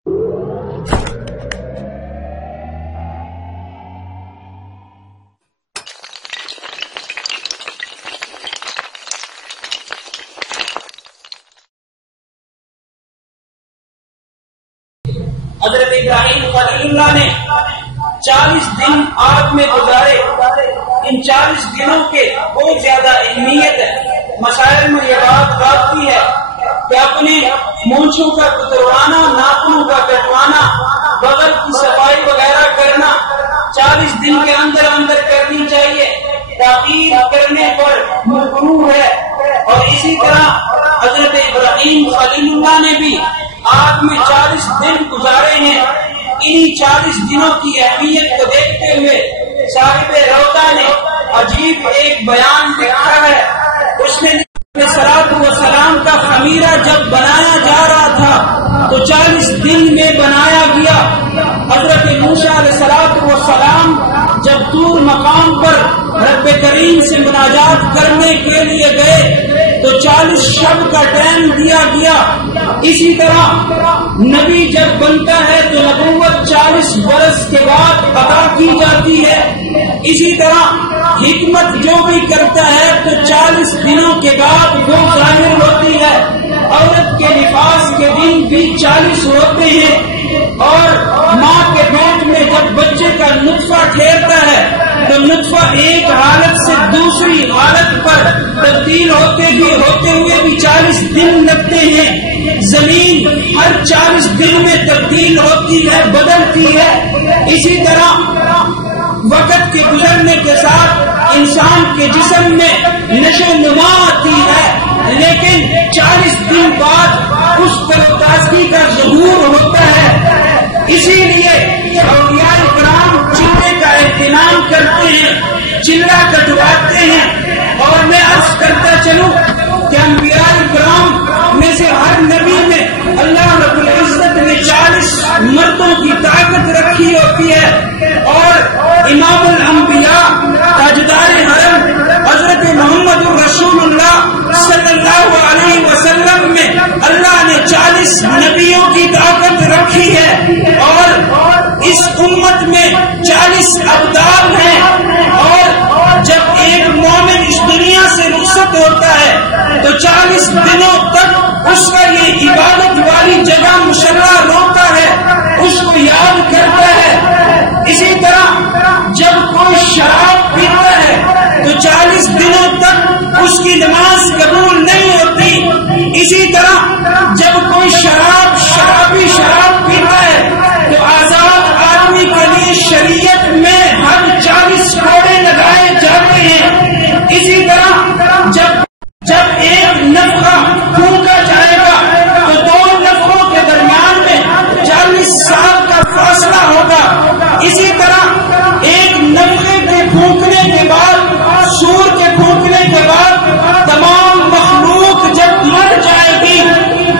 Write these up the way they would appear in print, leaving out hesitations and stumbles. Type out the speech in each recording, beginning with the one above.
حضرت ابراہیم خلیل اللہ نے 40 دن آگ میں گزارے. ان 40 دنوں کے بہت زیادہ اہمیت ہے. مسائل میں یہ بات آتی ہے کہ اپنے مونچھوں کا کتروانا، ناخنوں کا کٹوانا، بغل کی صفائی وغیرہ کرنا 40 دن کے اندر اندر کرنی چاہیے. تاخیر کرنے پر مکروہ ہے. اور اسی طرح حضرت ابراہیم خلیل اللہ نے بھی آگ میں 40 دن گزارے ہیں. انہی 40 دنوں کی اہمیت کو دیکھتے ہوئے صاحب روضہ نے عجیب ایک بیان لکھا ہے. اس میں صلاۃ و سلام کا خمیرہ جب بنایا جا رہا تھا تو 40 دن میں بنایا گیا. حضرت موسیٰ علیہ الصلوۃ والسلام جب طور مقام پر رب کریم سے مناجات کرنے کے لیے گئے تو 40 شب کا ٹائم دیا گیا. اسی طرح نبی جب بنتا ہے تو نبوت 40 برس کے بعد عطا کی جاتی ہے. اسی طرح حکمت جو بھی کرتا ہے تو 40 دنوں کے بعد وہ ظاہر ہوتی ہے. عورت کے نفاس کے دن بھی 40 ہوتے ہیں. اور ماں کے پیٹ میں جب بچے کا نطفہ ٹھہرتا ہے تو نطفہ ایک حالت سے دوسری حالت پر تبدیل ہوتے ہوئے بھی 40 دن لگتے ہیں. زمین ہر 40 دن میں تبدیل ہوتی ہے، بدلتی ہے. اسی طرح وقت کے گزرنے کے ساتھ انسان کے جسم میں نشو نما آتی ہے، لیکن 40 دن بعد اس پر تازگی کا ظہور ہوتا ہے. اسی لیے اولیاء کرام چلے کا اہتمام کرتے ہیں، چلا کٹواتے ہیں. اور میں عرض کرتا چلوں کہ انبیاء کرام میں سے ہر نبی میں اللہ رب العزت نے 40 مردوں کی طاقت رکھی ہوتی ہے. اور امام الانبیاء تاجدار حرم حضرت محمد رسول اللہ صلی اللہ علیہ وسلم میں اللہ نے 40 نبیوں کی طاقت رکھی ہے. اور اس امت میں 40 ابدال ہیں. اور جب ایک مومن اس دنیا سے رخصت ہوتا ہے تو 40 دنوں تک اس کا یہ عبادت والی جگہ مشرہ روتا ہے، اس کو یاد کرتا ہے. اسی طرح جب کوئی شراب پیتا ہے تو 40 دنوں تک اس کی نماز قبول نہیں ہوتی. اسی طرح جب کوئی شرابی شراب پیتا ہے تو آزاد آدمی کے لیے شریعت میں ہر 40 کوڑے لگائے جاتے ہیں. اسی طرح جب ایک نفخہ پھونکا جائے گا تو 2 نفخوں کے درمیان میں 40 سال کا فاصلہ ہوگا. اسی طرح ایک نفخے کے پھونکنے کے بعد، سور کے پھونکنے کے بعد تمام مخلوق جب مر جائے گی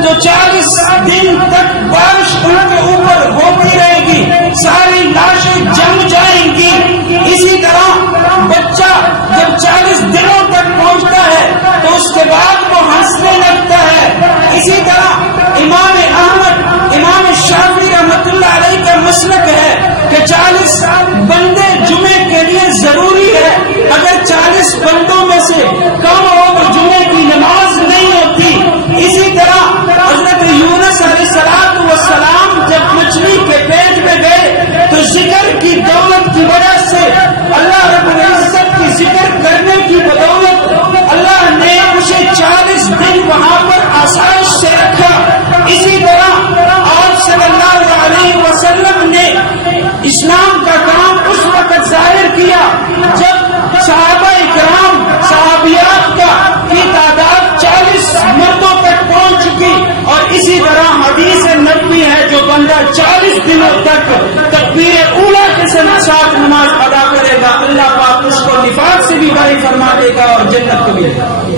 تو 40 دن تک بارش ان کے اوپر ہوتی رہے گی، ساری لاشیں جم جائیں گی. اسی طرح بچہ جب 40 دنوں تک پہنچتا ہے تو اس کے بعد وہ ہنسنے لگتا ہے. اسی طرح امام احمد، امام شافعی رحمۃ اللہ علیہ کا مسلک ہے کہ 40 بندے جمعے کے لیے ضروری ہے. اگر 40 بندوں میں سے کم ہو تو جمعے کی نماز نہیں ہوتی. اسی طرح حضرت یونس علیہ السلام والسلام جب مچھلی کے پیٹ میں گئے تو ذکر کی دولت کی وجہ سے، اللہ رب العزت کی ذکر کرنے کی بدولت اللہ نے اسے 40 دن وہاں پر آسائش سے رکھا. اسی طرح آپ صلی اللہ علیہ وسلم نے اسلام کا کام اس وقت ظاہر کیا جب صحابہ کرام، صحابیات کی تعداد 40 مردوں تک پہنچ چکی. اور اسی طرح حدیث نبوی ہے جو بندہ 40 دنوں تک تکبیر اولیٰ کے ساتھ نماز ادا کرے گا، اللہ پاک اس کو نفاق سے بھی بری فرما دے گا اور جنت کو بھی دے گا.